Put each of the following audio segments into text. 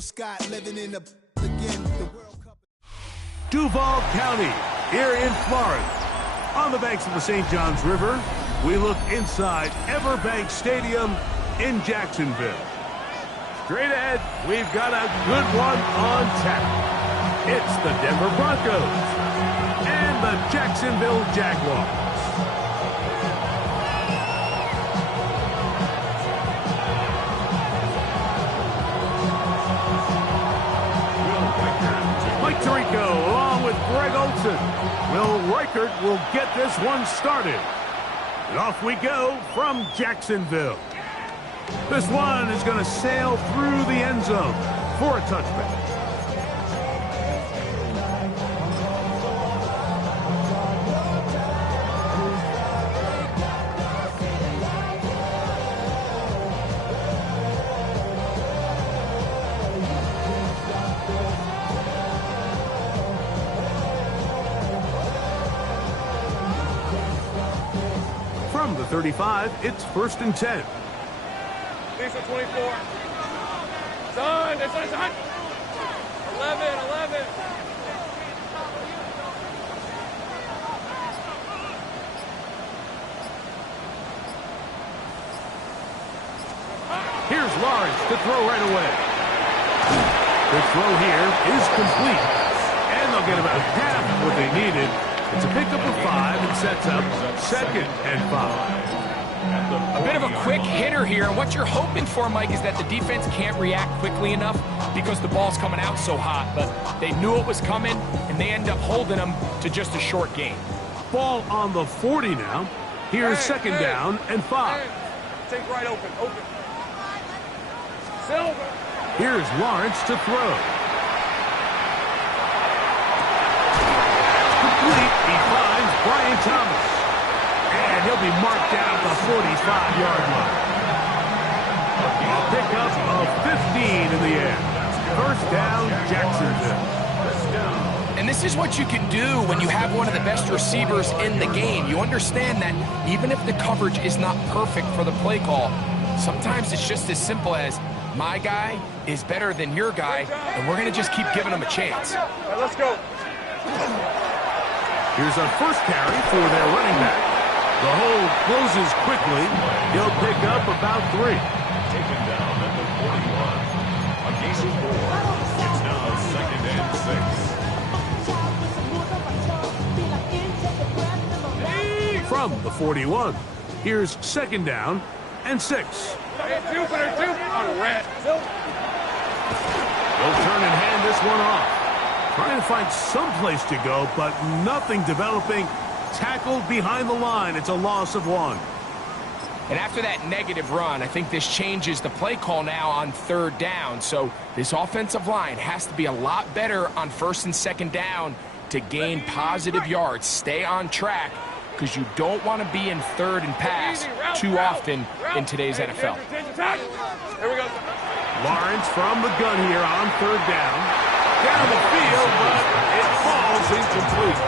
Jill Scott living in the again the World Cup. Duval County here in Florida. On the banks of the St. Johns River, we look inside Everbank Stadium in Jacksonville. Straight ahead, we've got a good one on tap. It's the Denver Broncos and the Jacksonville Jaguars. Mike Tirico along with Greg Olson. Will Reichert will get this one started. And off we go from Jacksonville. This one is going to sail through the end zone for a touchback. From the 35, it's 1st and 10. These are 24. Son, that's son. 11. Here's Lawrence to throw right away. The throw here is complete. And they'll get about half of what they needed. It's a pickup of 5 and sets up 2nd and 5. A bit of a quick hitter here, and what you're hoping for, Mike, is that the defense can't react quickly enough because the ball's coming out so hot, but they knew it was coming, and they end up holding them to just a short gain. Ball on the 40 now. Here's 2nd down and 5. Take right open. Silver. Here's Lawrence to throw. Complete. He finds Brian Thomas. And he'll be marked down at the 45-yard line. A pickup of 15 in the air. 1st down, Jacksonville. And this is what you can do when you have one of the best receivers in the game. You understand that even if the coverage is not perfect for the play call, sometimes it's just as simple as, my guy is better than your guy, and we're going to just keep giving him a chance. All right, let's go. Here's a first carry for their running back. The hole closes quickly. He'll pick up about 3. Taken down at the 41. A gain of 4. It's now 2nd and 6. From the 41, here's 2nd down and 6. Hey, Jupiter. On red. They'll turn and hand this one off. Trying to find some place to go, but nothing developing. Tackled behind the line. It's a loss of 1. And after that negative run, I think this changes the play call now on 3rd down. So this offensive line has to be a lot better on 1st and 2nd down to gain positive yards. Stay on track, because you don't want to be in 3rd and pass too often in today's NFL. Here we go. Lawrence from the gun here on 3rd down. Down the field, but it falls incomplete.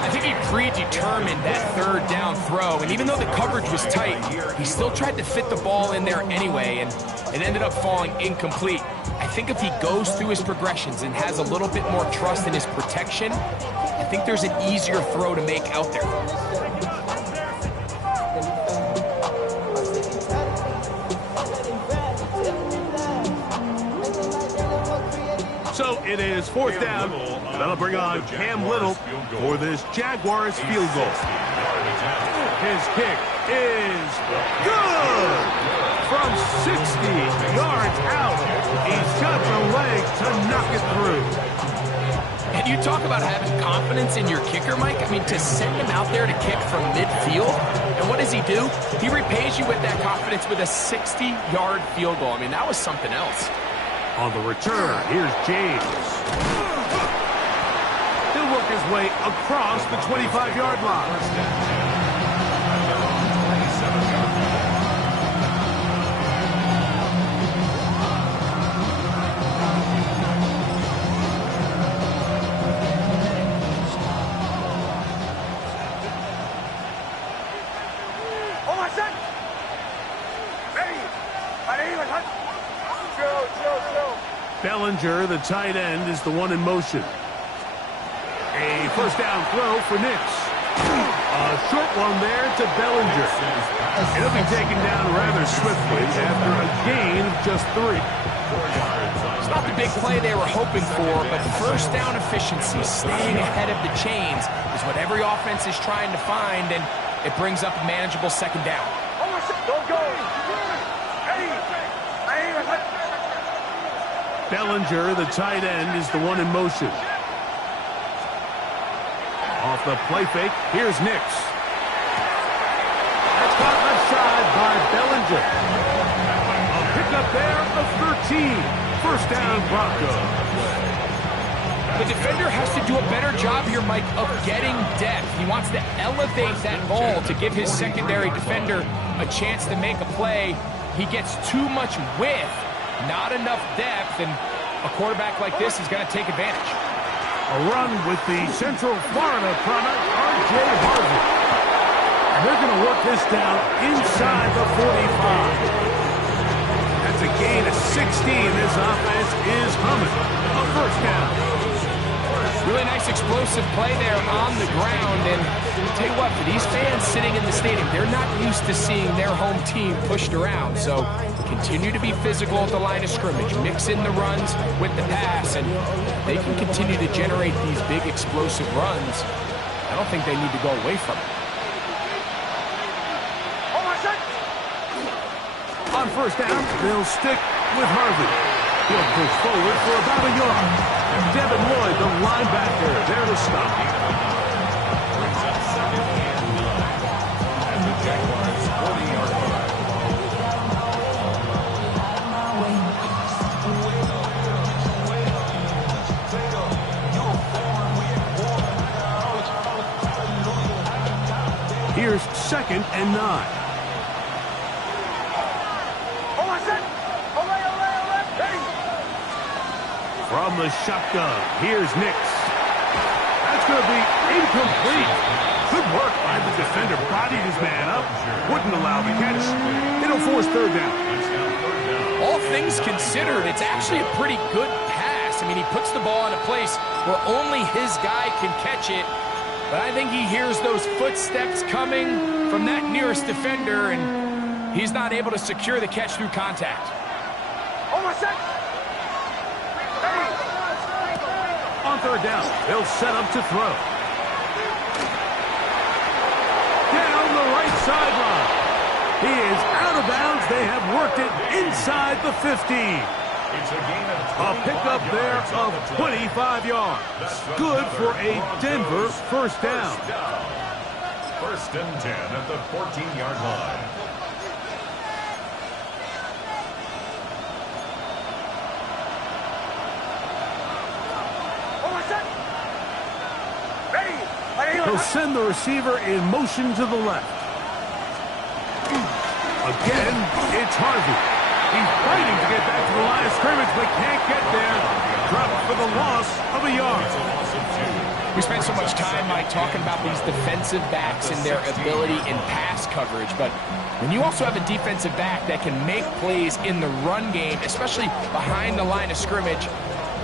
I think he predetermined that 3rd down throw, and even though the coverage was tight, he still tried to fit the ball in there anyway, and it ended up falling incomplete. I think if he goes through his progressions and has a little bit more trust in his protection, I think there's an easier throw to make out there. So it is 4th down. That'll bring on Cam Little for this Jaguars field goal. His kick is good. From 60 yards out, he's got the legs to knock it through. And you talk about having confidence in your kicker, Mike. I mean, to send him out there to kick from midfield, and what does he do? He repays you with that confidence with a 60-yard field goal. I mean, that was something else. On the return, here's James. He'll work his way across the 25-yard line. Bellinger, the tight end, is the one in motion. A first down throw for Nix. A short one there to Bellinger. It'll be taken down rather swiftly after a gain of just 3. It's not the big play they were hoping for, but first down efficiency, staying ahead of the chains, is what every offense is trying to find, and it brings up a manageable second down. Don't go. Bellinger, the tight end, is the one in motion. Off the play fake, here's Nix. That's caught left side by Bellinger. A pickup there of 13. First down, Broncos. The defender has to do a better job here, Mike, of getting depth. He wants to elevate that ball to give his secondary defender a chance to make a play. He gets too much width, not enough depth, and a quarterback like this is going to take advantage. A run with the Central Florida product, R.J. Harvey. And they're going to work this down inside the 45. That's a gain of 16. This offense is humming. A first down. Really nice explosive play there on the ground. And I'll tell you what, for these fans sitting in the stadium, they're not used to seeing their home team pushed around. So continue to be physical at the line of scrimmage. Mix in the runs with the pass. And they can continue to generate these big explosive runs. I don't think they need to go away from it. On first down, they'll stick with Harvey. He'll push forward for about a yard. And Devin Lloyd, the linebacker, there to stop. Brings up second and 9 at the Jaguars' 40-yard line. Here's second and 9. From the shotgun, here's Nix. That's going to be incomplete. Good work by the defender. Bodied his man up. Wouldn't allow the catch. It'll force third down. All things considered, it's actually a pretty good pass. I mean, he puts the ball in a place where only his guy can catch it. But I think he hears those footsteps coming from that nearest defender, and he's not able to secure the catch through contact. On third down, they'll set up to throw. Down the right sideline. He is out of bounds. They have worked it inside the 15. It's a gain of A pickup there of 25 yards. Good for a Denver first down. First and 10 at the 14-yard line. He'll send the receiver in motion to the left. Again, it's Harvey. He's fighting to get back to the line of scrimmage, but can't get there. Dropped for the loss of a yard. We spent so much time, Mike, talking about these defensive backs and their ability in pass coverage, but when you also have a defensive back that can make plays in the run game, especially behind the line of scrimmage,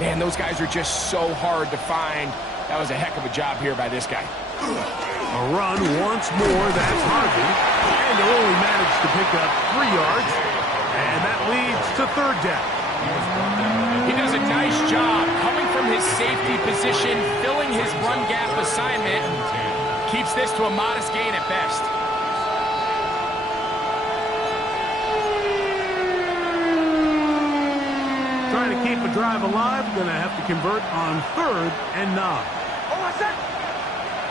man, those guys are just so hard to find. That was a heck of a job here by this guy. A run once more, that's Harvey. And they'll only manage to pick up 3 yards. And that leads to third down. He does a nice job coming from his safety position, filling his run gap assignment, and keeps this to a modest gain at best. Trying to keep a drive alive, going to have to convert on third and 9.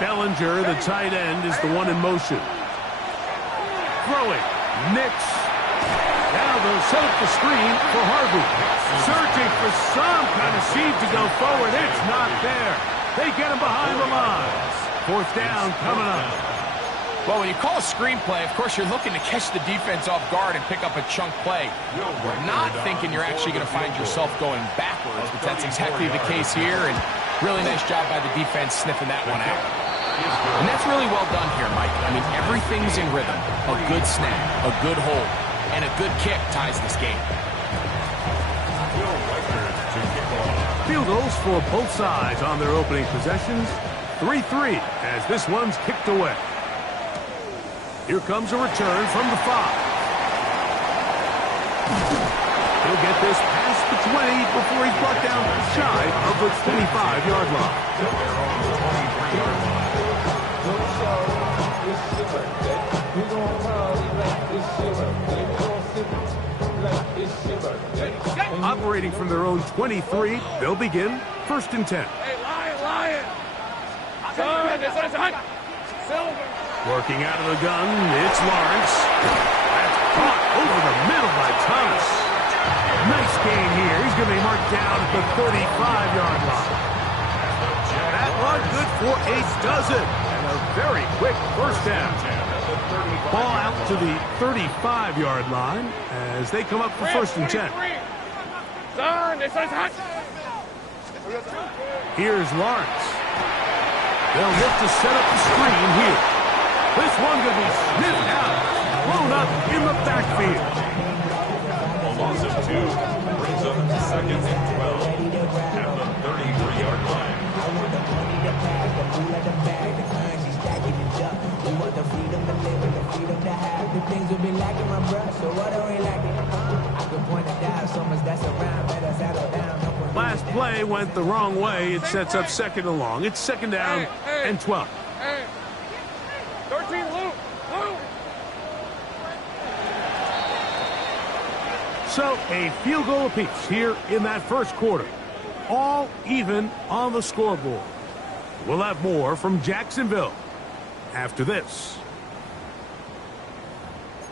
Bellinger, the tight end, is the one in motion. Throwing. Nix. Now they'll set up the screen for Harvey. Searching for some kind of seed to go forward. It's not there. They get him behind the line. Fourth down coming up. Well, when you call a screenplay, of course, you're looking to catch the defense off guard and pick up a chunk play. We're not thinking you're actually going to find yourself going backwards, but that's exactly the case here, and really nice job by the defense sniffing that one out. And that's really well done here, Mike. I mean, everything's in rhythm. A good snap, a good hold, and a good kick ties this game. Will Riker to Field goals for both sides on their opening possessions. 3-3 as this one's kicked away. Here comes a return from the 5. He'll get this past the 20 before he's brought down shy of the 25-yard line. Operating from their own 23, they'll begin 1st and 10. Hey, Lion! Son, this is hot! Silver! Working out of the gun, it's Lawrence. That's caught over the middle by Thomas. Nice gain here. He's going to be marked down at the 35-yard line. That one good for a dozen. And a very quick first down. Ball out to the 35-yard line as they come up for 1st and 10. Son, this is hot! Here's Lawrence. They'll look to set up the screen here. This one going to be sniffed out, blown up in the backfield. A loss of 2 brings up 2nd and 12 at the 33-yard line. Last play went the wrong way. It sets up 2nd and long. It's 2nd down and 12. Hey! 13, Luke! So a field goal apiece here in that first quarter. All even on the scoreboard. We'll have more from Jacksonville after this.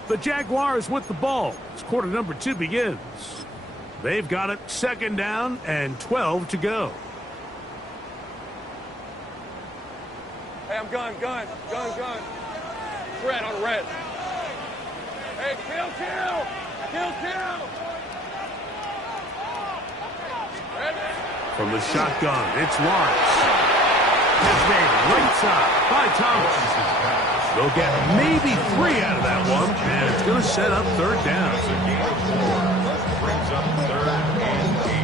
The Jaguars with the ball as quarter number 2 begins. They've got it 2nd down and 12 to go. Hey, I'm gun. Red on red. Hey, kill! From the shotgun, it's Lawrence. It's made right side by Thomas. They'll get maybe 3 out of that one, and it's going to set up 3rd down. Brings up 3rd and 8.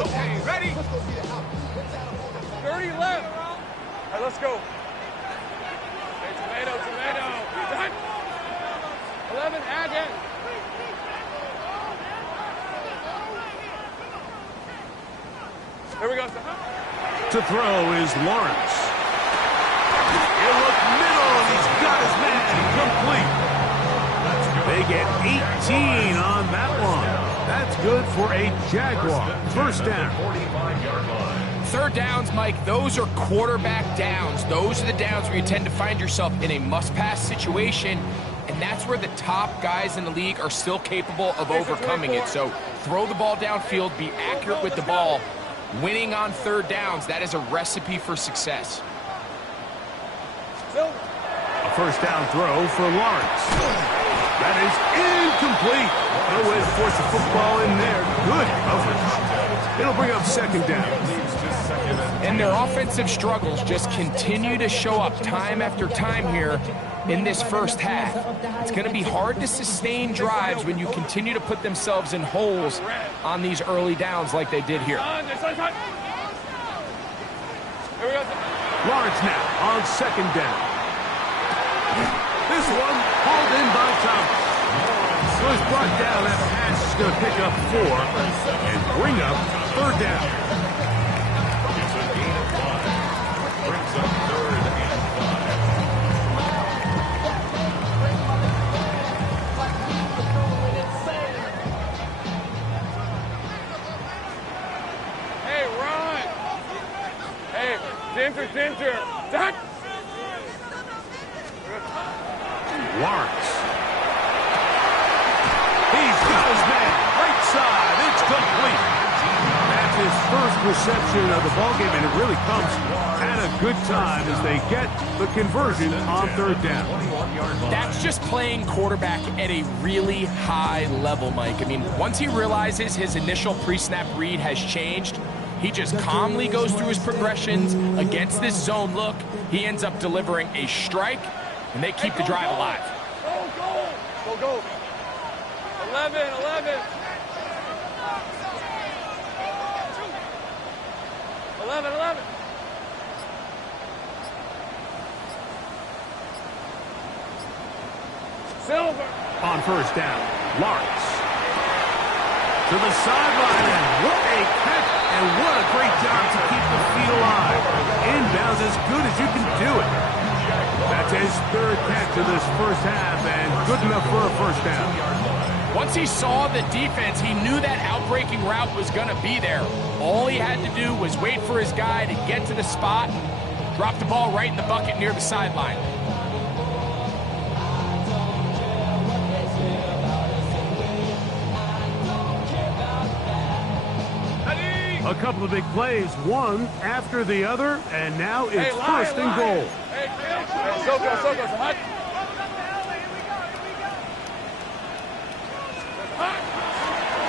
Okay, ready? 30 left. All right, let's go. Hey, tomato. Done. 11, again. Here we go. To throw is Lawrence. He'll look middle, and he's got his man complete. They get 18 on that one. That's good for a Jaguar. 1st down. 45-yard line. 3rd downs, Mike, those are quarterback downs. Those are the downs where you tend to find yourself in a must-pass situation, and that's where the top guys in the league are still capable of overcoming it. So throw the ball downfield, be accurate with the ball. Winning on 3rd downs, that is a recipe for success. A 1st down throw for Lawrence. That is incomplete. No way to force the football in there. Good coverage. It'll bring up 2nd down. And their offensive struggles just continue to show up time after time here in this first half. It's going to be hard to sustain drives when you continue to put themselves in holes on these early downs like they did here. Lawrence now on 2nd down. This one hauled in by Thomas. So he's brought down. That pass is going to pick up 4 and bring up 3rd down. It's a gain of 5. Brings up 3rd and 5. Hey, run! Hey, Ginger! Done! Lawrence. He's got his man. Right side. It's complete. That's his first reception of the ballgame, and it really comes at a good time as they get the conversion on 3rd down. That's just playing quarterback at a really high level, Mike. I mean, once he realizes his initial pre-snap read has changed, he just calmly goes through his progressions against this zone look. He ends up delivering a strike and they keep the drive alive. Go, go. 11, 11. 11, 11. Silver. On first down, Lawrence. To the sideline, and what a catch, and what a great job to keep the feet alive. Inbounds as good as you can do it. That's his third catch of this first half, and good enough for a first down. Once he saw the defense, he knew that outbreaking route was going to be there. All he had to do was wait for his guy to get to the spot and drop the ball right in the bucket near the sideline. A couple of big plays, one after the other, and now it's first and goal. So go. Hot.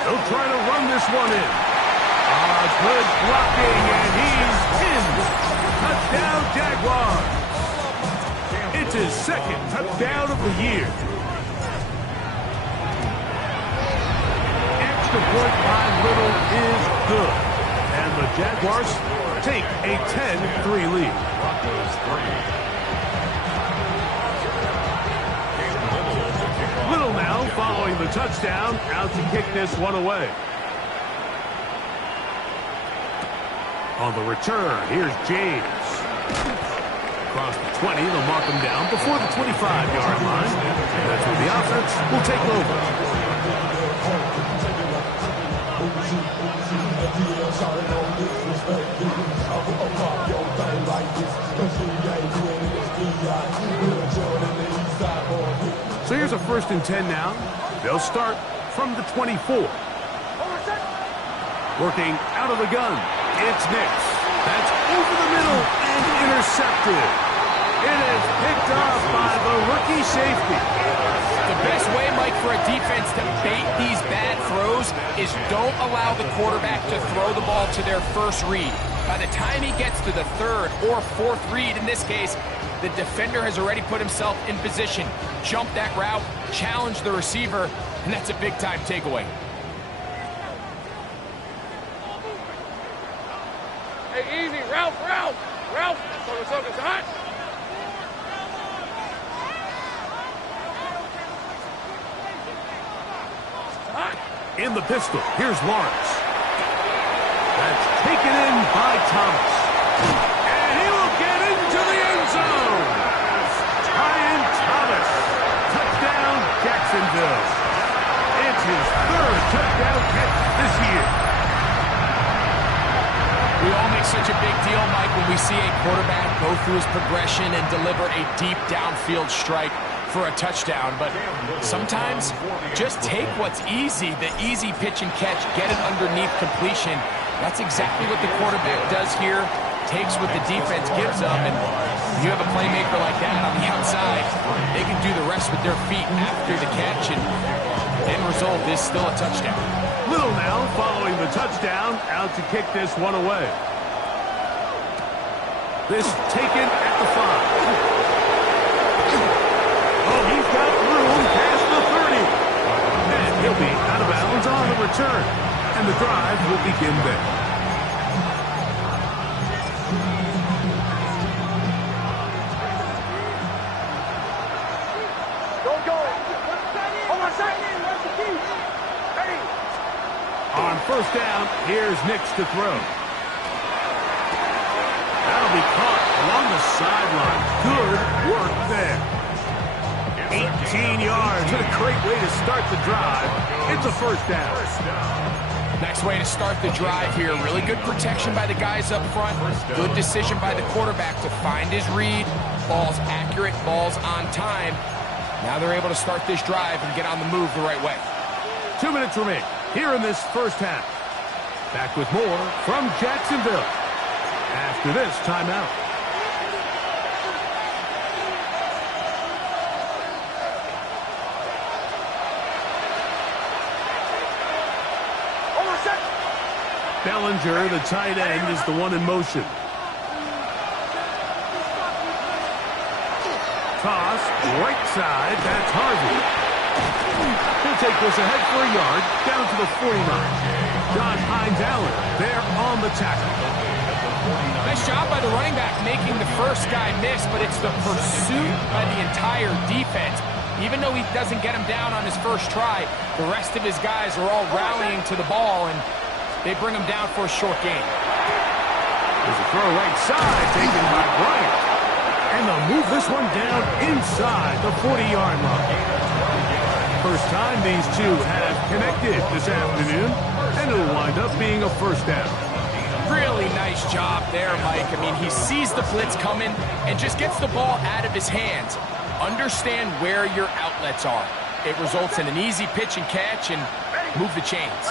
They'll try to run this one in. Good blocking, and he's pinned. Touchdown, Jaguars. It's his second touchdown of the year. Extra point by Little is good. And the Jaguars take a 10-3 lead. Little now following the touchdown, out to kick this one away. On the return, here's James. Across the 20, they'll mark him down before the 25-yard line. And that's where the offense will take over. So here's a 1st and 10 now. They'll start from the 24. Working out of the gun. It's Nix. That's over the middle and intercepted. It is picked off by the rookie safety. The best way, Mike, for a defense to bait these bad throws is don't allow the quarterback to throw the ball to their first read. By the time he gets to the 3rd or 4th read, in this case, the defender has already put himself in position, jump that route, challenge the receiver, and that's a big-time takeaway. Hey, easy. Ralph. So go. Hot. In the pistol, here's Lawrence. That's taken in by Thomas. And he will get into the end zone. Ryan Thomas. Touchdown, Jacksonville. It's his 3rd touchdown catch this year. We all make such a big deal, Mike, when we see a quarterback go through his progression and deliver a deep downfield strike for a touchdown, but sometimes just take what's easy, the easy pitch and catch, get it underneath completion. That's exactly what the quarterback does here, takes what the defense gives them, and you have a playmaker like that on the outside, they can do the rest with their feet after the catch, and end result is still a touchdown. Little now following the touchdown, out to kick this one away. This taken at the 5. Oh, he's got room past the 30. And he'll be out of bounds on the return. And the drive will begin there. Go. Hold on, second. Where's the key? Hey. On first down, here's Nix to throw. That'll be caught along the sideline. Good work there. 18 yards. What a great way to start the drive. It's a first down. Nice way to start the drive here. Really good protection by the guys up front. Good decision by the quarterback to find his read. Ball's accurate, ball's on time. Now they're able to start this drive and get on the move the right way. 2 minutes remain here in this first half. Back with more from Jacksonville after this timeout. Bellinger, the tight end, is the one in motion. toss, right side, that's Harvey. He'll take this ahead for a yard, down to the 49. John Hines-Allen there on the tackle. Nice job by the running back making the first guy miss, but it's the pursuit by the entire defense. Even though he doesn't get him down on his first try, the rest of his guys are all rallying to the ball, and they bring him down for a short gain. There's a throw right side taken by Bryant. And they'll move this one down inside the 40-yard line. First time these two have connected this afternoon, and it'll wind up being a first down. Really nice job there, Mike. I mean, he sees the blitz coming and just gets the ball out of his hands. Understand where your outlets are. It results in an easy pitch and catch and move the chains.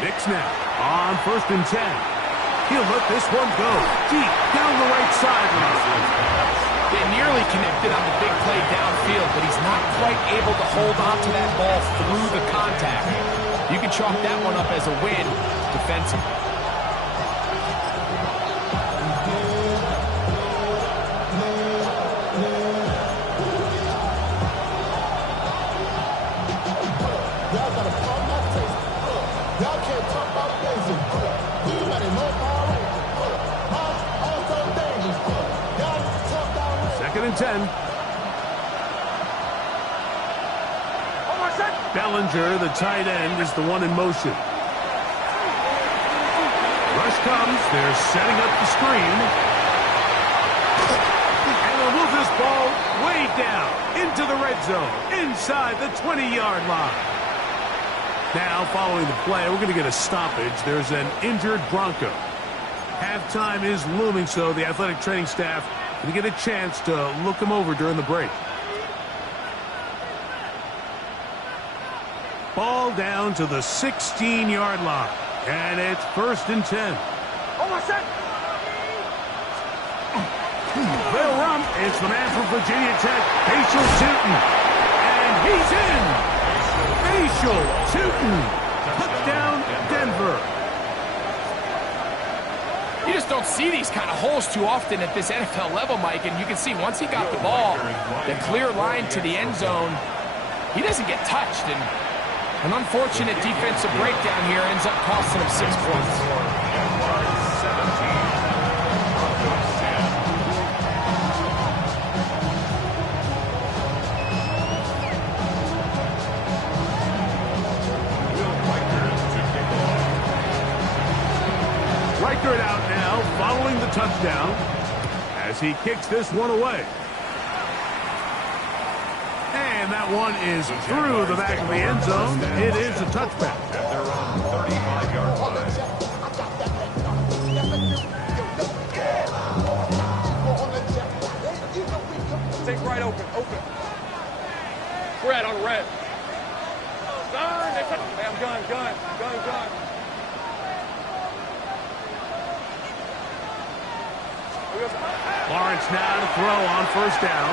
Nix now on 1st and 10. He'll let this one go deep down the right sideline. They nearly connected on the big play downfield, but he's not quite able to hold on to that ball through the contact. You can chalk that one up as a win defensively. Second and 10. Bellinger, the tight end, is the one in motion. Rush comes. They're setting up the screen. And they'll move this ball way down into the red zone, inside the 20-yard line. Now, following the play, we're going to get a stoppage. There's an injured Bronco. Halftime is looming, so the athletic training staff going to get a chance to look him over during the break. Ball down to the 16-yard line, and it's 1st and 10. They'll run. It's the man from Virginia Tech, Bashal Tootin. And he's in. Bashal Tootin. Touchdown, Denver. You just don't see these kind of holes too often at this NFL level, Mike, and you can see once he got the ball, the clear line to the end zone, he doesn't get touched, and an unfortunate defensive breakdown here ends up costing him 6 points. Reichert out now, following the touchdown, as he kicks this one away. And that one is through the back of the end zone. It is a touchback. At their own 35-yard line. Take right open. We're at on red. Gun. Lawrence now to throw on 1st down.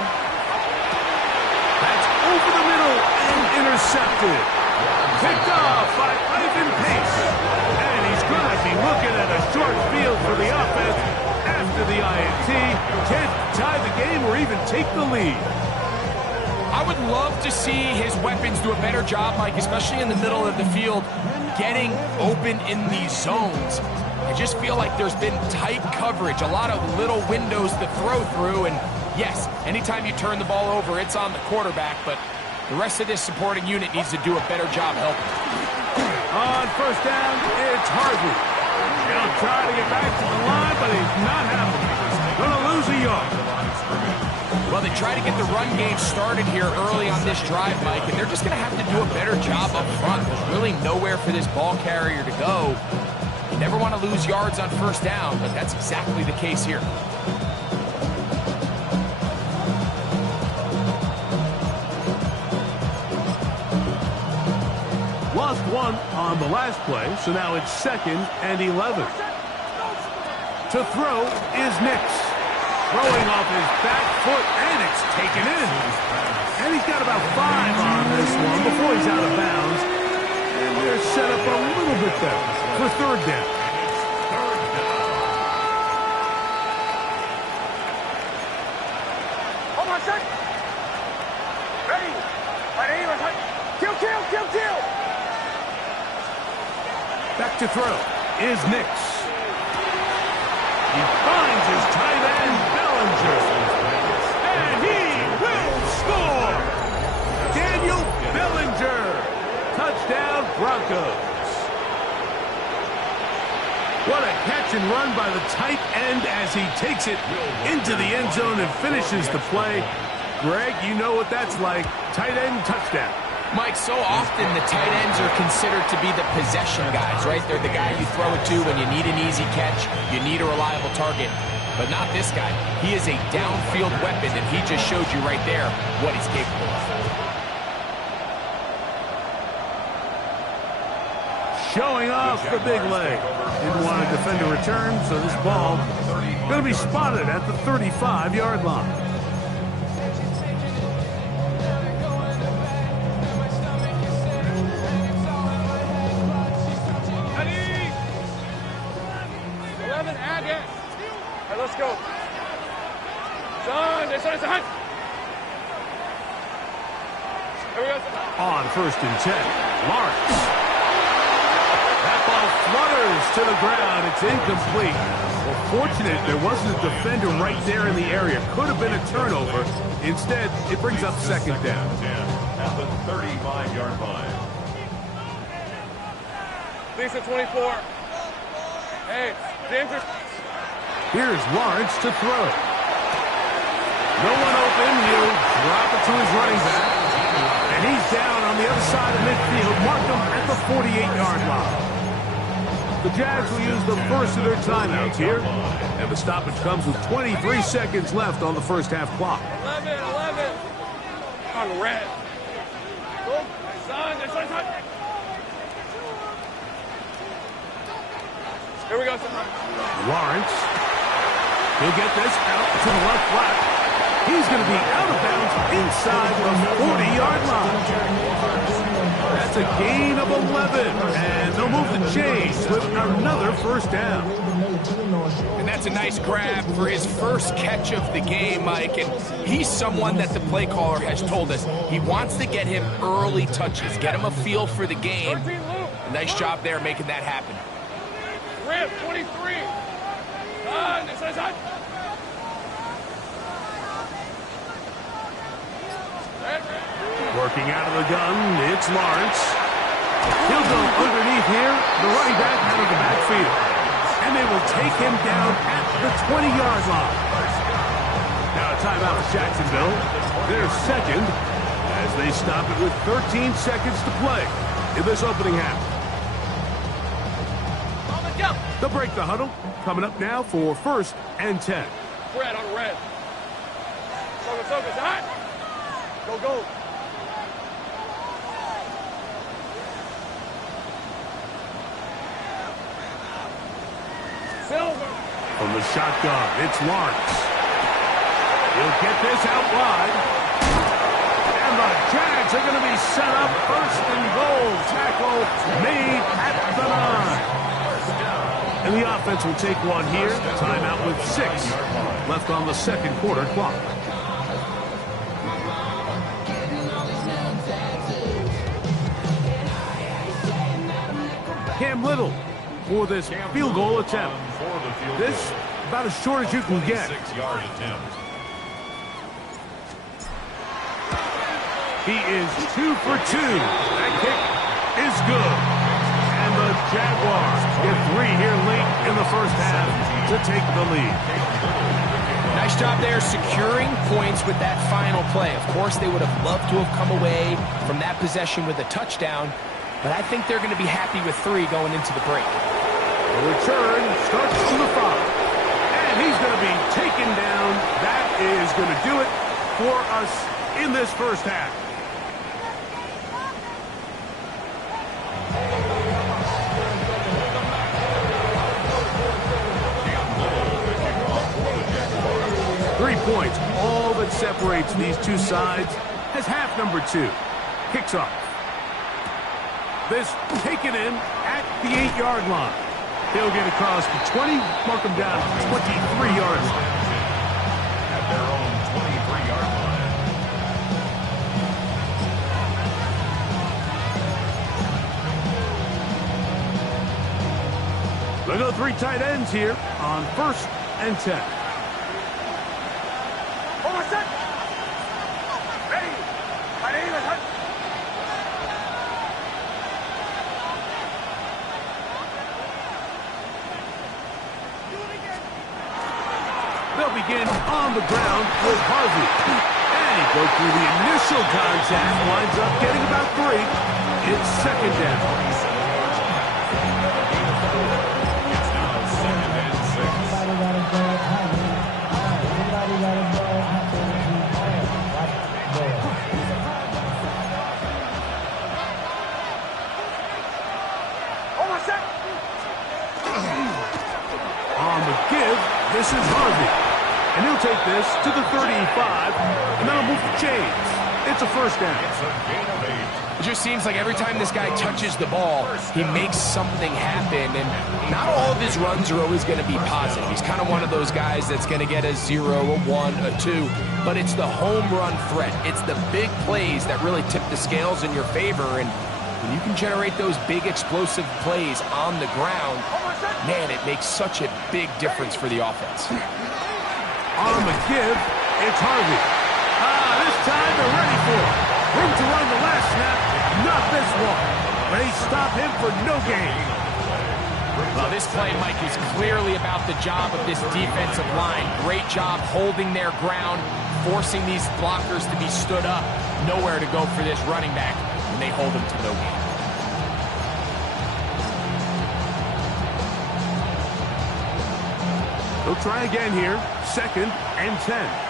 That's over the middle and intercepted. Picked off by Ivan Pace. And he's going to be looking at a short field for the offense after the INT. Can't tie the game or even take the lead. I would love to see his weapons do a better job, Mike, especially in the middle of the field, getting open in these zones. I just feel like there's been tight coverage, a lot of little windows to throw through, and yes, anytime you turn the ball over, it's on the quarterback, but the rest of this supporting unit needs to do a better job helping. On 1st down, it's Harvey. He'll try to get back to the line, but he's not having it. Going to lose a yard. Well, they try to get the run game started here early on this drive, Mike, and they're just going to have to do a better job up front. There's really nowhere for this ball carrier to go. You never want to lose yards on 1st down, but that's exactly the case here. Lost one on the last play, so now it's 2nd and 11. To throw is Nix. Throwing off his back foot, and it's taken in. And he's got about 5 on this one before he's out of bounds. And they're set up a little bit better for 3rd down. Ready. Kill, kill, kill, kill. Back to throw is Nix. He finds his tight end, Bellinger. And he will score! Daniel Bellinger. Touchdown, Broncos. What a catch and run by the tight end as he takes it into the end zone and finishes the play. Greg, you know what that's like. Tight end touchdown. Mike, so often the tight ends are considered to be the possession guys, right? They're the guy you throw it to when you need an easy catch, you need a reliable target. But not this guy. He is a downfield weapon, and he just showed you right there what he's capable of. Showing off the big leg. Didn't want to defend a return, so this ball going to be spotted at the 35-yard line. Ready. 11, add it. All right, let's go. Son, it's a hunt. Here we go. On 1st and 10, Lawrence. That ball flutters to the ground. It's incomplete. Well, fortunate there wasn't a defender right there in the area. Could have been a turnover. Instead, it brings up 2nd down. At the 35-yard line. Lisa 24. Hey, James. Here's Lawrence to throw. No one open. He'll drop it to his running back. And he's down on the other side of midfield. Mark him at the 48-yard line. The Jags will use the first of their timeouts here. And the stoppage comes with 23 seconds left on the first half clock. 11. On red. Go. Son, it's a hunt. Here we go. Lawrence. He'll get this out to the left flat. He's going to be out of bounds inside the 40-yard line. That's a gain of 11. And they'll move the chains with another first down. And that's a nice grab for his first catch of the game, Mike. And he's someone that the play caller has told us he wants to get him early touches, get him a feel for the game. Nice job there making that happen. Rip, 23. It's a hunt. Working out of the gun, it's Lawrence. He'll go underneath here, the running back out of the backfield. And they will take him down at the 20-yard line. Now a timeout for Jacksonville. Their second as they stop it with 13 seconds to play in this opening half. They'll break the huddle. Coming up now for 1st and 10. Red on red. Focus, hot. Go. Silver. From the shotgun, it's Lawrence. He'll get this out wide. And the Jags are going to be set up 1st and goal. Tackle made at the 9. And the offense will take one here. Timeout with 6 left on the 2nd quarter clock. Cam Little for this field goal attempt. This about as short as you can get. 6-yard attempt. He is 2 for 2. That kick is good. And the Jaguars get 3 here late in the first half to take the lead. Nice job there securing points with that final play. Of course, they would have loved to have come away from that possession with a touchdown, but I think they're going to be happy with 3 going into the break. The return starts from the 5. And he's going to be taken down. That is going to do it for us in this first half. Points, all that separates these two sides, as half number 2 kicks off. This taken in at the 8-yard line. He'll get across the 20, mark him down 23 yards. At their own 23-yard line. They go 3 tight ends here on 1st and 10. They'll begin on the ground with Harvey. And he broke through the initial contact, winds up getting about 3. It's 2nd down. It's now 2nd and 6. On the give, this is Harvey. And he'll take this to the 35, and then he'll move to James. It's a 1st down. It's a gain of 8. It just seems like every time this guy touches the ball, he makes something happen. And not all of his runs are always going to be positive. He's kind of one of those guys that's going to get a 0, a 1, a 2. But it's the home run threat. It's the big plays that really tip the scales in your favor. And when you can generate those big explosive plays on the ground, man, it makes such a big difference for the offense. On the give, it's Harvey. This time they're ready for it. Room to run the last snap, not this one. They stop him for no gain. Well, this play, Mike, is clearly about the job of this defensive line. Great job holding their ground, forcing these blockers to be stood up. Nowhere to go for this running back, and they hold him to no gain. They'll try again here. 2nd and 10.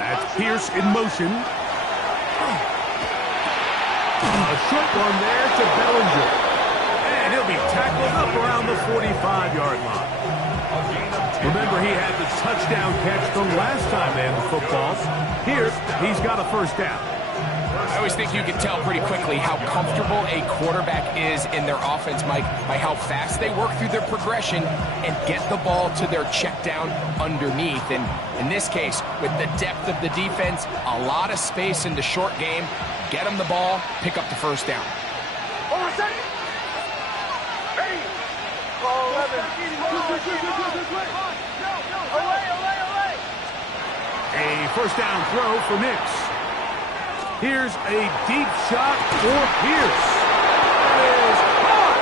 That's Pierce in motion. A short one there to Bellinger. And he'll be tackled up around the 45-yard line. Remember, he had the touchdown catch from last time they had the football. Here, he's got a 1st down. I always think you can tell pretty quickly how comfortable a quarterback is in their offense, Mike, by how fast they work through their progression and get the ball to their check down underneath. And in this case, with the depth of the defense, a lot of space in the short game, get them the ball, pick up the 1st down. A 1st down throw for Nix. Here's a deep shot for Pierce. That is hard.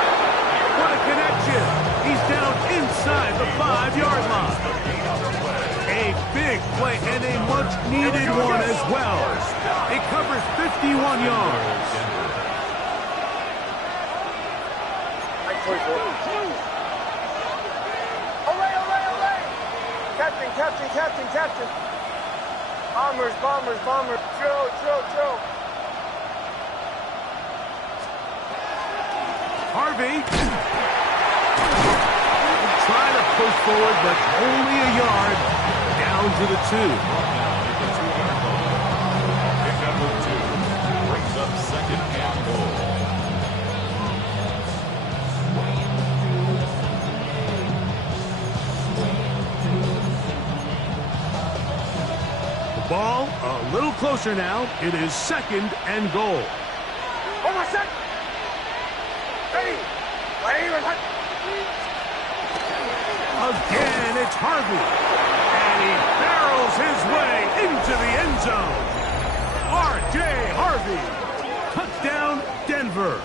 What a connection. He's down inside the 5-yard line. A big play and a much-needed one as well. It covers 51 yards. Captain. Bombers. Joe. Harvey. Trying to push forward, but only a yard. Down to the 2. Pickup of 2 brings up 2nd and goal. Ball a little closer now. It is 2nd and goal. Again, it's Harvey. And he barrels his way into the end zone. R.J. Harvey. Touchdown, Denver.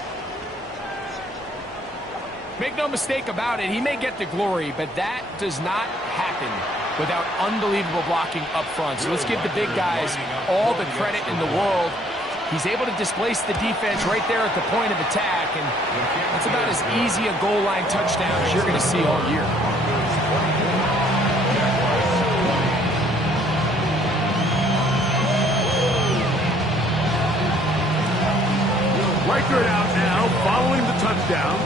Make no mistake about it, he may get the glory, but that does not happen without unbelievable blocking up front. So let's give the big guys all the credit in the world. He's able to displace the defense right there at the point of attack, and that's about as easy a goal line touchdown as you're going to see all year. Riker out now following the touchdown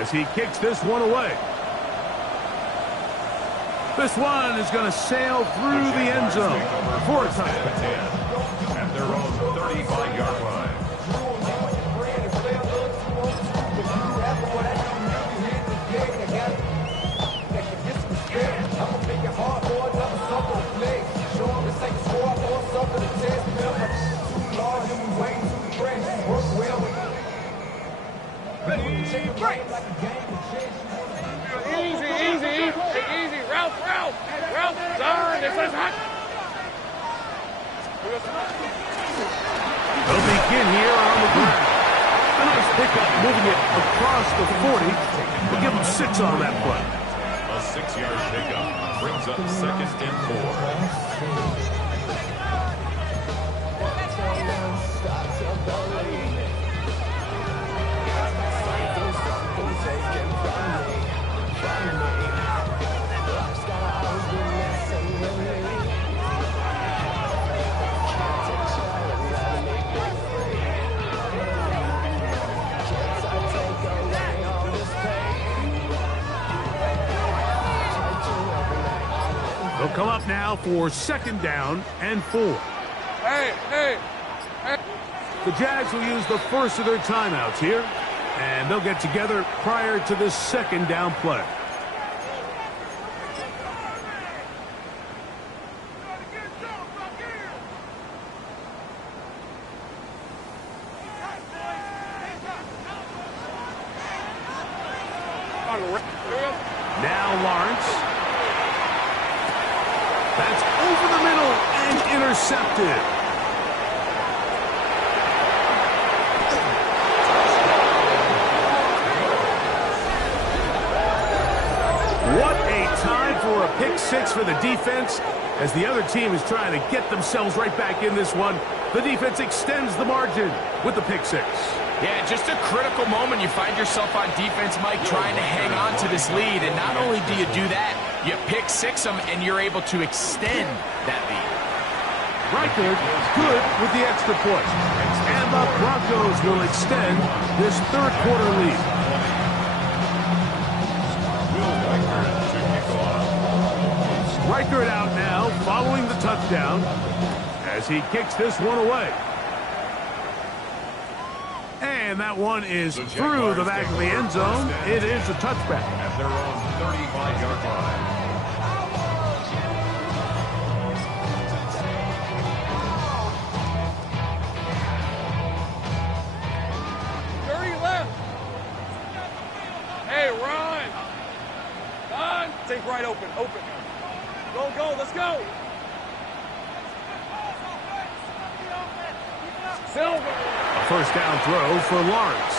as he kicks this one away. This one is going to sail through the end zone for a touchdown. At their own 35-yard line. They'll begin here on the ground. A nice pickup, moving it across the 40. We'll give them 6 on that play. A 6-yard pickup brings up 2nd and 4. They'll come up now for 2nd down and 4. Hey. The Jags will use the first of their timeouts here, and they'll get together prior to this 2nd down play. Now Lawrence. That's over the middle and intercepted. What a time for a pick 6 for the defense. As the other team is trying to get themselves right back in this one, the defense extends the margin with the pick 6. Yeah, just a critical moment. You find yourself on defense, Mike, trying to hang on to this lead. And not only do you do that, you pick 6 them, and you're able to extend that lead. Reichard is good with the extra point. And the Broncos will extend this 3rd quarter lead. Reichard out now following the touchdown as he kicks this one away. And that one is through the back of the end zone. It is a touchback. At their own 35-yard line. Hey, run! Take right open. Go, let's go! Silver! A 1st down throw for Lawrence.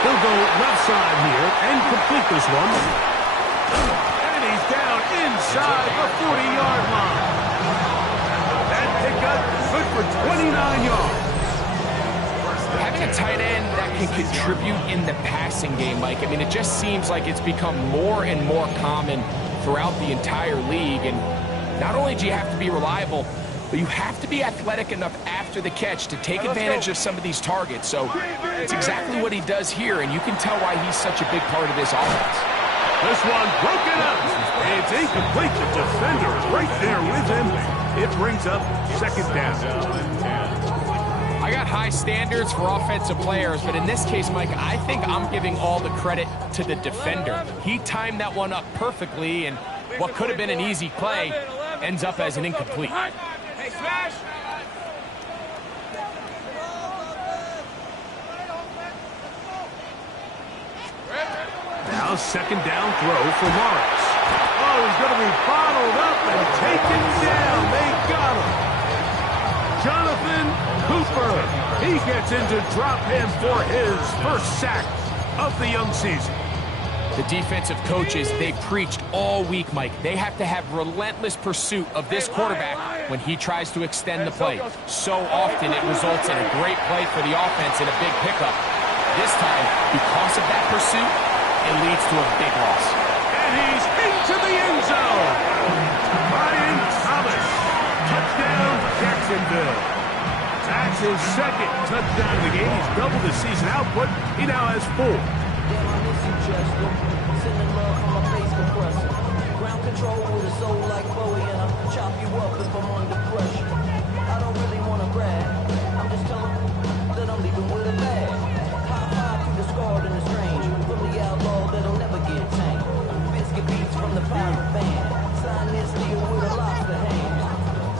He'll go left side here and complete this one. And he's down inside the 40-yard line. That pickup good for 29 yards. Having a tight end that can contribute in the passing game, Mike, I mean, it just seems like it's become more and more common throughout the entire league. And not only do you have to be reliable, but you have to be athletic enough after the catch to take advantage of some of these targets. So it's exactly what he does here, and you can tell why he's such a big part of this offense. This one broken up. It's incomplete. The defender is right there with him. It brings up 2nd down. I got high standards for offensive players, but in this case, Mike, I think I'm giving all the credit to the defender. He timed that one up perfectly, and what could have been an easy play ends up as an incomplete. Hey, smash! Now 2nd down throw for Lawrence. Oh, he's going to be bottled up and taken down. They got him. Jonathan Cooper. He gets into drop him for his 1st sack of the young season. The defensive coaches, they preached all week, Mike. They have to have relentless pursuit of this quarterback when he tries to extend the play. So often it results in a great play for the offense and a big pickup. This time, because of that pursuit, it leads to a big loss. And he's into the end zone. Brian Thomas. Touchdown, Jacksonville. That's his 2nd touchdown of the game. He's doubled his season output. He now has 4. Sending love from my face compressor. Ground control with a soul like Bowie, and I'll chop you up if I'm under pressure. I don't really want to brag. I'm just telling that I'm leaving with a bag. High five to the scarred and the strange. From the outlaw that'll never get tamed. Biscuit beats from the pirate band. Sign this deal with a lobster hand.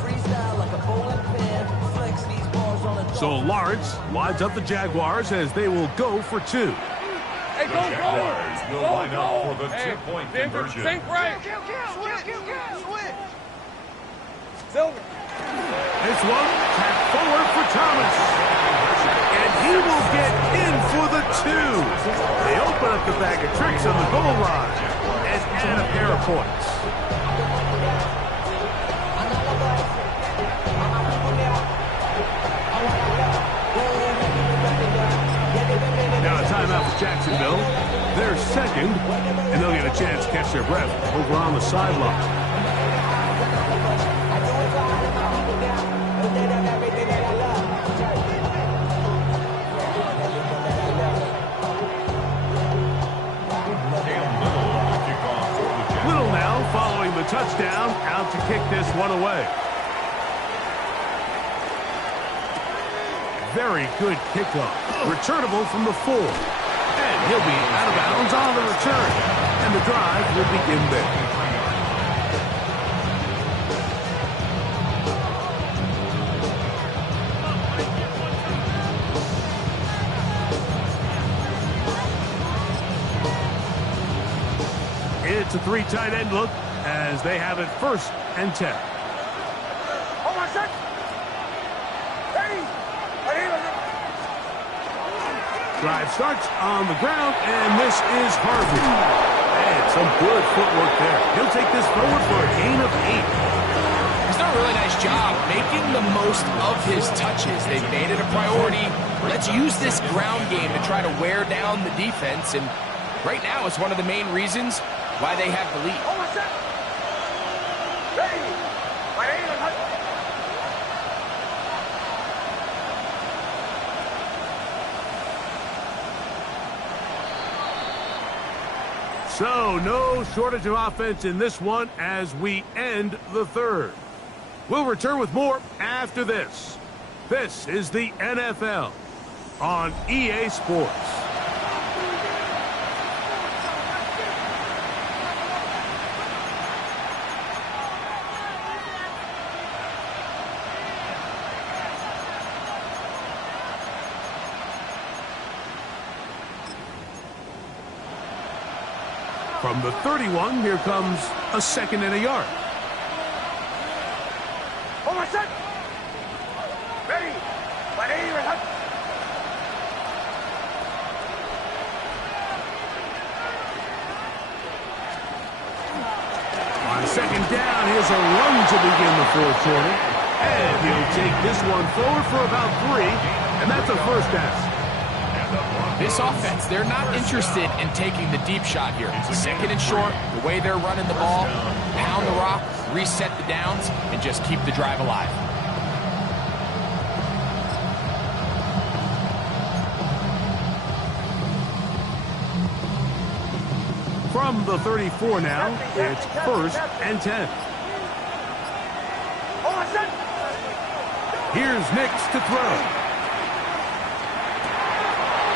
Freestyle like a bowling pin. Flex these bars on a. So Lawrence lines up the Jaguars as they will go for 2. Hey, The go, Jaguars will line up for the Hey, 2-point Denver, conversion. think right. Silver. This one, tap forward for Thomas. And he will get in for the 2. They open up the bag of tricks on the goal line and add a pair of points. Now a timeout for Jacksonville. They're second, and they'll get a chance to catch their breath over on the sideline. Little now following the touchdown, out to kick this one away. Very good kickoff. Returnable from the 4. And he'll be out of bounds on the return. And the drive will begin there. It's a 3 tight end look as they have it 1st and 10. Drive starts on the ground, and this is Harvey. And some good footwork there. He'll take this forward for a gain of 8. He's done a really nice job making the most of his touches. They've made it a priority. Let's use this ground game to try to wear down the defense, and right now it's one of the main reasons why they have the lead. So, no shortage of offense in this one as we end the 3rd. We'll return with more after this. This is the NFL on EA Sports. From the 31, here comes a 2nd and a yard. On 2nd down, here's a run to begin the 4th quarter. And he'll take this one forward for about 3, and that's a 1st down. This offense, they're not interested in taking the deep shot here. 2nd and short, the way they're running the ball, pound the rock, reset the downs, and just keep the drive alive. From the 34 now, it's 1st and 10. Here's Nix to throw.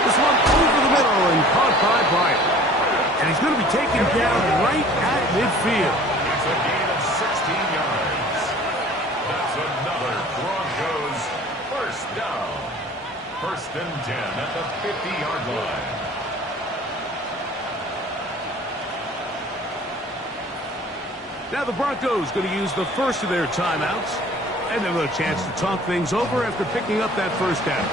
This one over the middle and caught by Bryant. And he's going to be taken down right at midfield. It's a gain of 16 yards. That's another Broncos 1st down. 1st and 10 at the 50-yard line. Now the Broncos going to use the 1st of their timeouts. And they'll have a chance to talk things over after picking up that 1st down.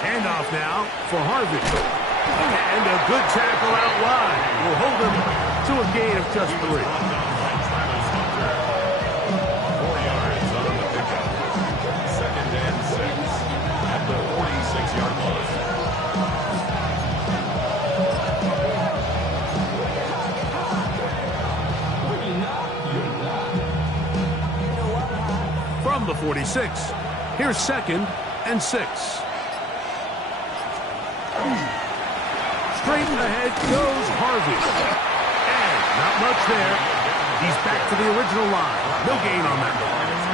Handoff now for Harvey. And a good tackle out wide will hold him to a gain of just 3. 4 yards on the pickup. 2nd and 6 at the 46-yard line. From the 46, here's 2nd and 6. Straight ahead goes Harvey. And not much there. He's back to the original line. No gain on that one.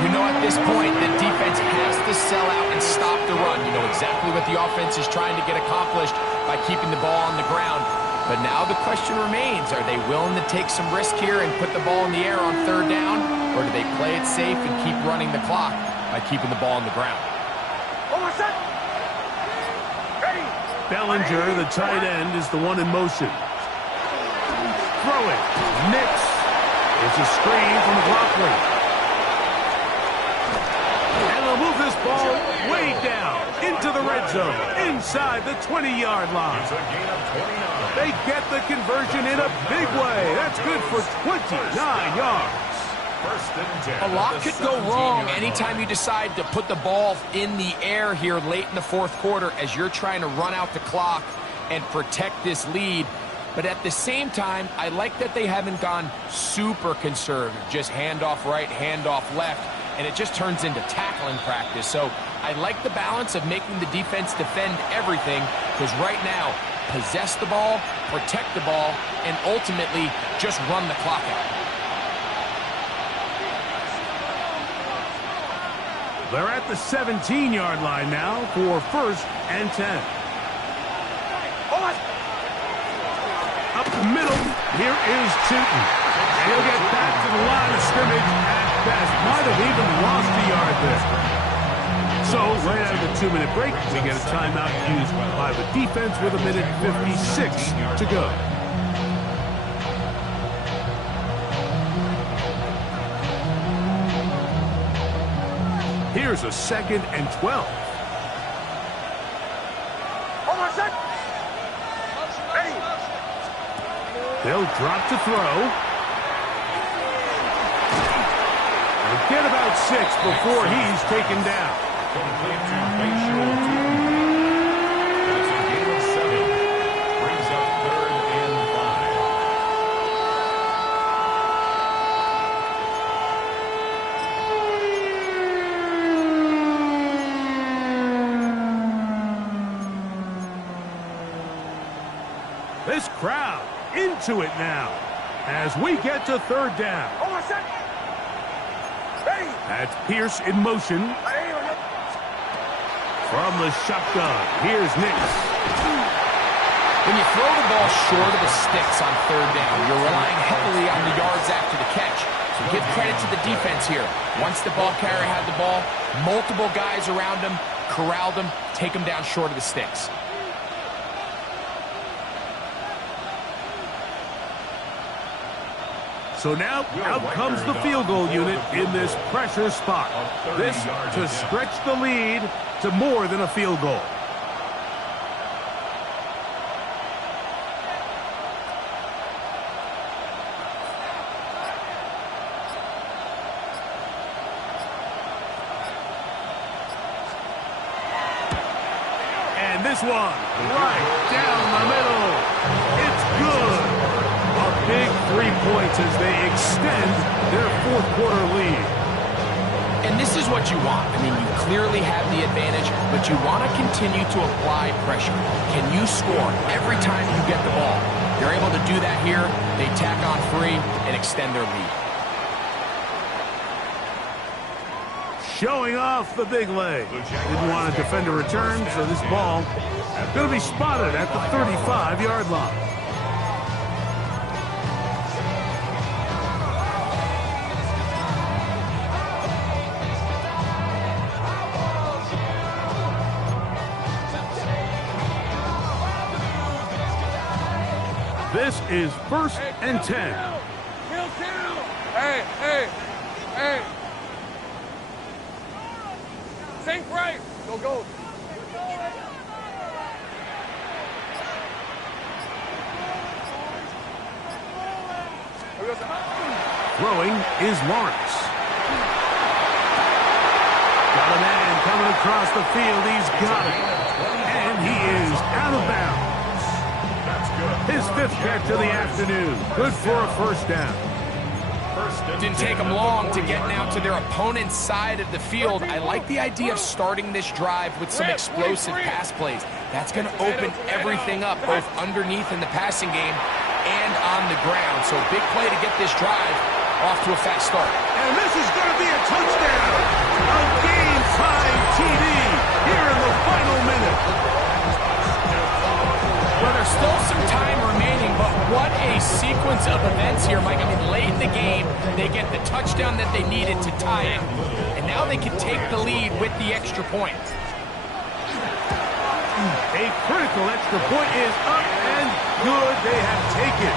You know at this point the defense has to sell out and stop the run. You know exactly what the offense is trying to get accomplished by keeping the ball on the ground. But now the question remains, are they willing to take some risk here and put the ball in the air on third down? Or do they play it safe and keep running the clock by keeping the ball on the ground? Bellinger, the tight end, is the one in motion. Throw it. Nix. It's a screen from McLaughlin. And they'll move this ball way down into the red zone, inside the 20-yard line. It's a gain of 29. They get the conversion in a big way. That's good for 29 yards. First and 10. A lot could go wrong anytime you decide to put the ball in the air here late in the fourth quarter as you're trying to run out the clock and protect this lead. But at the same time, I like that they haven't gone super conservative, just handoff right, handoff left, and it just turns into tackling practice. So I like the balance of making the defense defend everything, because right now, possess the ball, protect the ball, and ultimately just run the clock out. They're at the 17-yard line now for first and 10. Up the middle, here is Tootin. And he'll get back to the line of scrimmage at best. Might have even lost a yard there. So, right out of the 2-minute break, we get a timeout used by the defense with 1:56 to go. Here's a 2nd and 12. They'll drop to throw. They'll get about 6 before he's taken down. Complete to Bayshore. That's a gain of 7. Brings up 3rd and 5. This crowd into it now as we get to 3rd down. That's Pierce in motion. From the shotgun, here's Nix. When you throw the ball short of the sticks on 3rd down, you're relying heavily on the yards after the catch. So give credit to the defense here. Once the ball carrier had the ball, multiple guys around him, corralled him, take him down short of the sticks. So now, out comes the field goal unit in this pressure spot. This to stretch the lead to more than a field goal. And this one, right down the middle. It's good. Big 3 points as they extend their fourth quarter lead. And this is what you want. I mean, you clearly have the advantage, but you want to continue to apply pressure. Can you score every time you get the ball? You're able to do that here. They tack on 3 and extend their lead. Showing off the big leg. Didn't want to defend a return, so this ball going to be spotted at the 35-yard line. This is 1st and 10. Hey, hey, hey. Think right. Go, go. Throwing is Lawrence. Got a man coming across the field. He's got it. And he is out of bounds. His 5th catch of the afternoon. Good for a 1st down. Didn't take them long to get now to their opponent's side of the field. I like the idea of starting this drive with some explosive pass plays. That's going to open everything up, both underneath in the passing game and on the ground. So big play to get this drive off to a fast start. And this is going to be a touchdown. A game-tying TD here in the final minute. Well, there's still some time remaining, but what a sequence of events here, Mike. I mean, late in the game, they get the touchdown that they needed to tie it, and now they can take the lead with the extra point. A critical extra point is up and good. They have taken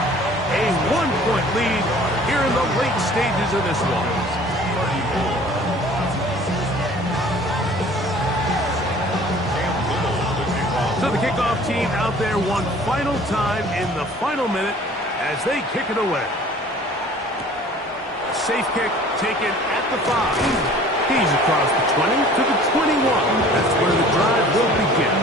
a 1-point lead here in the late stages of this one. So the kickoff team out there one final time in the final minute as they kick it away. Safe kick taken at the 5. He's across the 20 to the 21. That's where the drive will begin.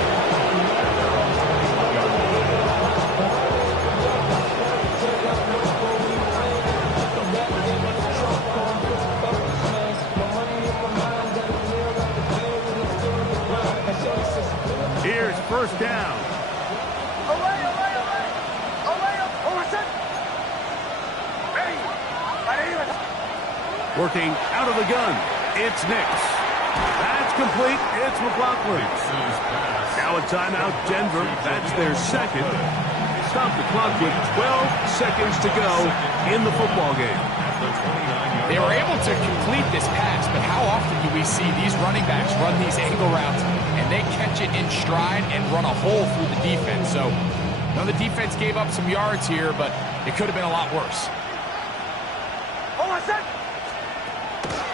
Here's first down. Working out of the gun. It's Nix. That's complete. It's McLaughlin. Now a timeout, Denver. That's their second. Stop the clock with 12 seconds to go in the football game. They were able to complete this pass, but how often do we see these running backs run these angle routes and they catch it in stride and run a hole through the defense? So, the defense gave up some yards here, but it could have been a lot worse.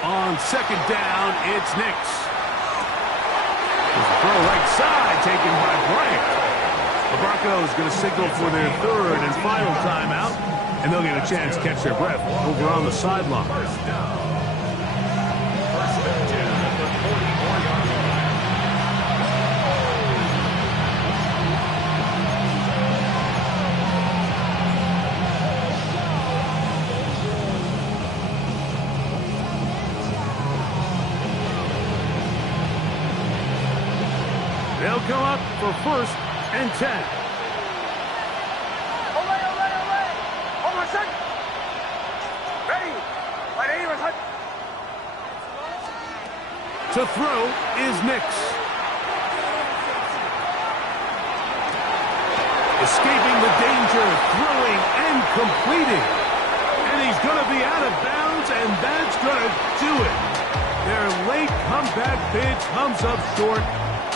On second down, it's Nix. There's a throw right side taken by Bryant. The Broncos going to signal for their third and final timeout, and they'll get a chance to catch their breath over on the sideline. First down. First and 10 at the 44-yard line. They'll come up for first and 10. To throw is Nix. Escaping the danger, throwing and completing. And he's going to be out of bounds, and that's going to do it. Their late comeback bid comes up short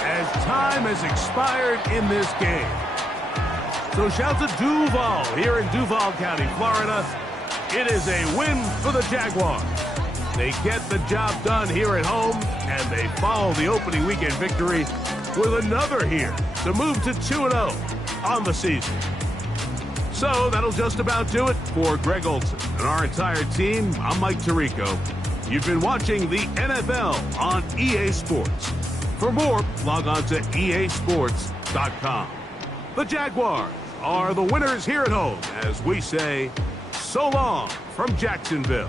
as time has expired in this game. So shout to Duval here in Duval County, Florida. It is a win for the Jaguars. They get the job done here at home, and they follow the opening weekend victory with another here to move to 2-0 on the season. So that'll just about do it for Greg Olson and our entire team. I'm Mike Tirico. You've been watching the NFL on EA Sports. For more, log on to easports.com. The Jaguars are the winners here at home as we say so long from Jacksonville.